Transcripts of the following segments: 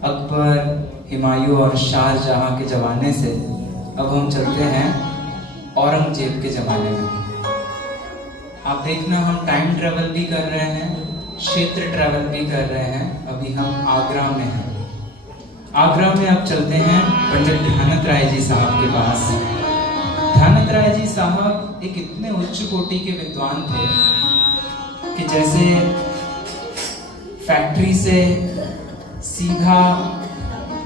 अकबर, हुमायूं और शाहजहां के ज़माने से अब हम चलते हैं औरंगजेब के ज़माने में। आप देखना, हम टाइम ट्रेवल भी कर रहे हैं, क्षेत्र ट्रेवल भी कर रहे हैं। अभी हम आगरा में हैं। आगरा में अब चलते हैं पंडित ध्यानत राय जी साहब के पास। ध्यानत राय जी साहब एक इतने उच्च कोटि के विद्वान थे कि जैसे फैक्ट्री से सीधा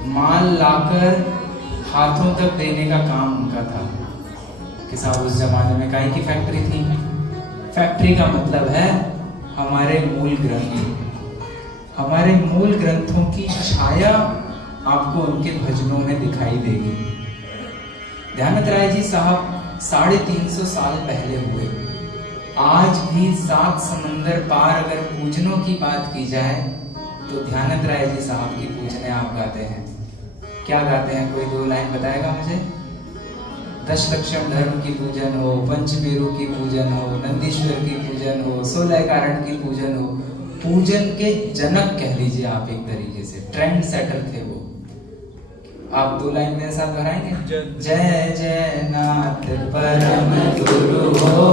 माल लाकर हाथों तक देने का काम उनका था। कि साहब उस जमाने में काहे की फैक्ट्री थी? फैक्ट्री का मतलब है हमारे मूल ग्रंथ। हमारे मूल ग्रंथों की छाया आपको उनके भजनों में दिखाई देगी। ध्यानत राय जी साहब 350 साल पहले हुए। आज भी 7 समंदर पार अगर पूजनों की बात की जाए तो ध्यानत राय जी साहब की पूजने आप गाते हैं। क्या गाते हैं? कोई 2 लाइन बताएगा मुझे? 10 लक्षण धर्म की पूजन हो, पंचमेरु की पूजन हो, नंदीश्वर की पूजन हो, 16 कारण की पूजन हो। पूजन के जनक कह लीजिए आप, एक तरीके से ट्रेंड सेटर थे वो। आप 2 लाइन मेरे साथ दोहराएंगे? जय जय नाथ परम गुरु हो,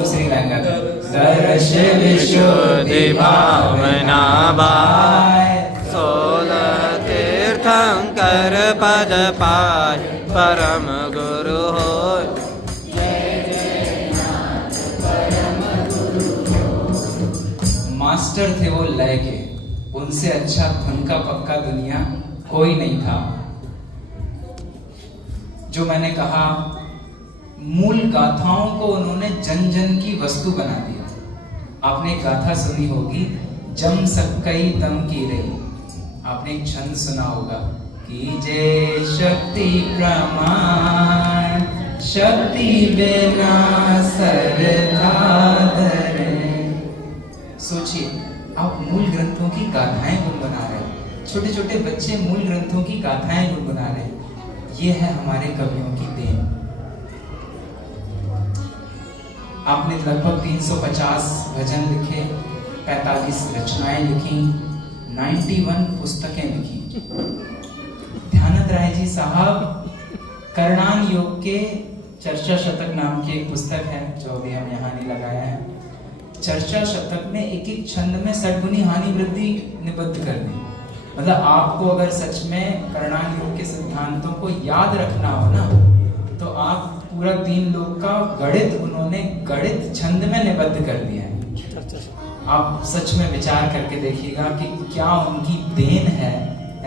दूसरी लाइन गाते हैं। दर्श विशुद्धि भावना बाय, 16 तीर्थंकर पद पाय, परम गुरु हो। मास्टर थे वो लय के, उनसे अच्छा धुन का पक्का दुनिया कोई नहीं था। जो मैंने कहा, मूल गाथाओं को उन्होंने जन जन की वस्तु बना दिया। आपने एक गाथा सुनी होगी, जम सकई तम की रही। आपने एक छंद सुना होगा, कीजे शक्ति प्रमाण, शक्ति बिना सरधा धरे। सोचिए, आप मूल ग्रंथों की गाथाएं गुनगुना रहे हैं। छोटे छोटे बच्चे मूल ग्रंथों की गाथाएं गुनगुना रहे हैं। ये है हमारे कवियों की देन। आपने लगभग 350 भजन लिखे, 45 रचनाएं लिखी, 91 पुस्तकें लिखी। ध्यानत राय जी साहब करणान योग के चर्चा शतक नाम की एक पुस्तक है, जो अभी हम यहाँ नहीं लगाया है। चर्चा शतक में एक एक छंद में सद्गुणी हानि वृद्धि निबद्ध कर दी। मतलब आपको अगर सच में करणान योग के सिद्धांतों को याद रखना हो ना, तो आप पूरा 3 लोग का गणित उन्होंने गणित छंद में निबद्ध कर दिया है। आप सच में विचार करके देखिएगा कि क्या उनकी देन है।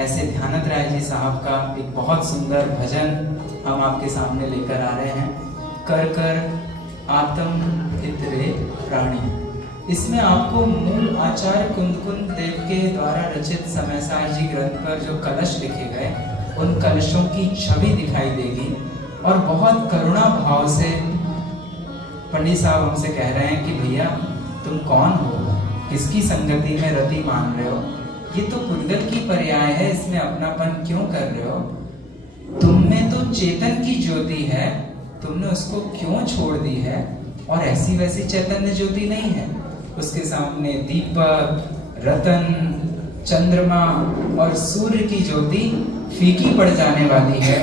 ऐसे ध्यानत राय जी साहब का एक बहुत सुंदर भजन हम आपके सामने लेकर आ रहे हैं, कर कर आत्म हितरे प्राणी। इसमें आपको मूल आचार्य कुंदकुंद देव के द्वारा रचित समयसार जी ग्रंथ पर जो कलश लिखे गए, उन कलशों की छवि दिखाई देगी। और बहुत करुणा भाव से पंडित साहब हमसे कह रहे हैं कि भैया तुम कौन हो, किसकी संगति में रति मान रहे हो? ये तो पुद्गल की पर्याय है, इसमें अपनापन क्यों कर रहे हो? तुम में तो चेतन की ज्योति है, तुमने उसको क्यों छोड़ दी है? और ऐसी वैसी चैतन्य ज्योति नहीं है। उसके सामने दीपक, रतन, चंद्रमा और सूर्य की ज्योति फीकी पड़ जाने वाली है।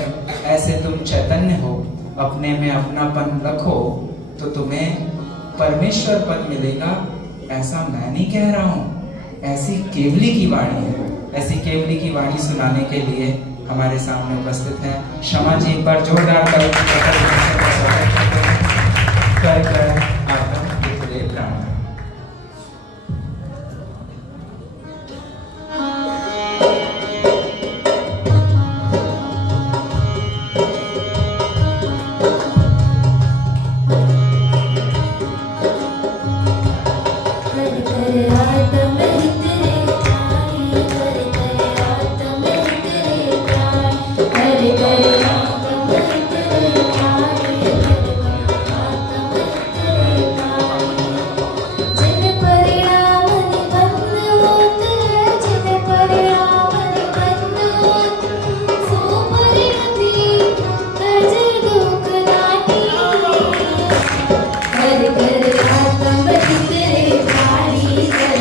ऐसे तुम चैतन्य हो, अपने में अपनापन रखो तो तुम्हें परमेश्वर पद मिलेगा। ऐसा मैं नहीं कह रहा हूँ, ऐसी केवली की वाणी है। ऐसी केवली की वाणी सुनाने के लिए हमारे सामने उपस्थित हैं क्षमा जी। एक बार जोरदार कर आत्म हितरे प्राण। कर कर आत्म हितरे प्राणी, कर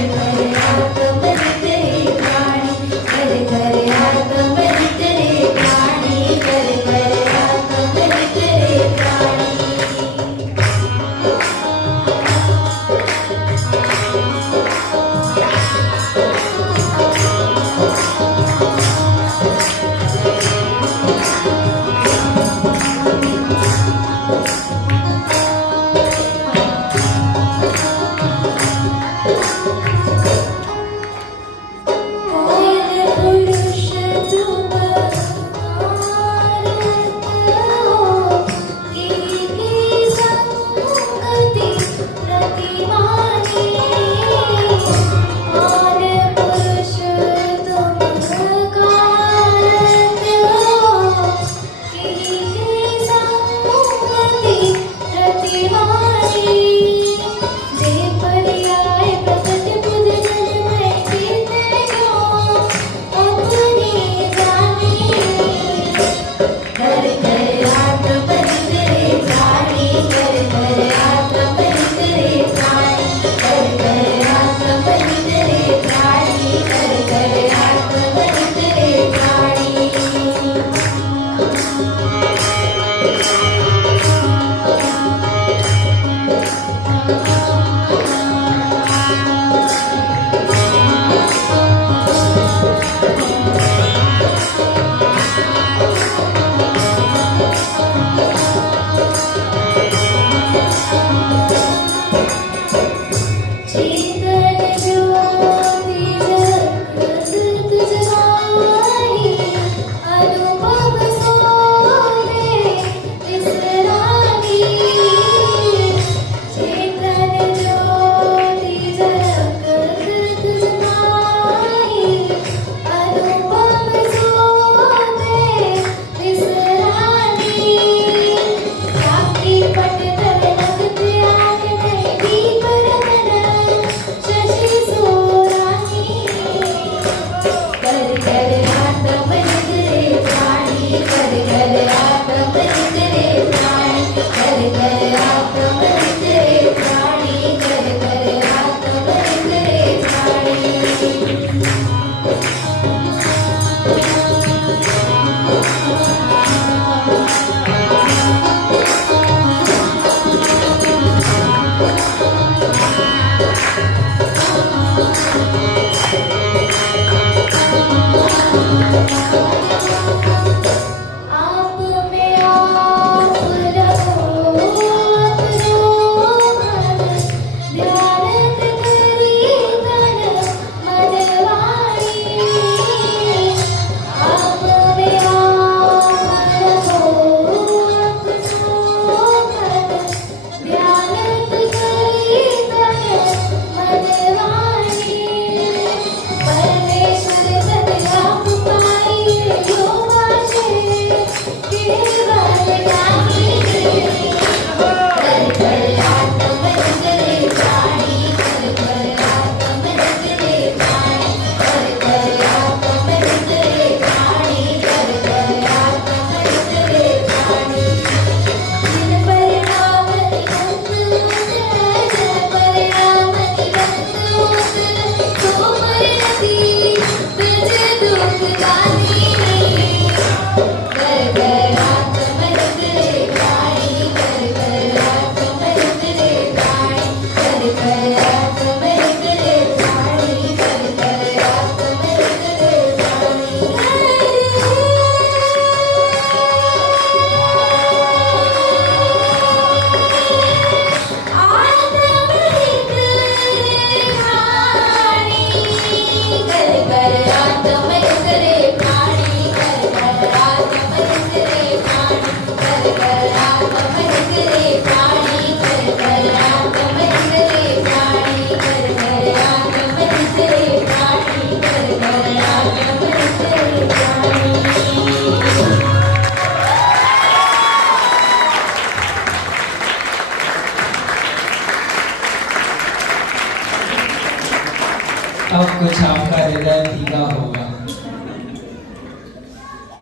कुछ आपका हृदय भीगा होगा।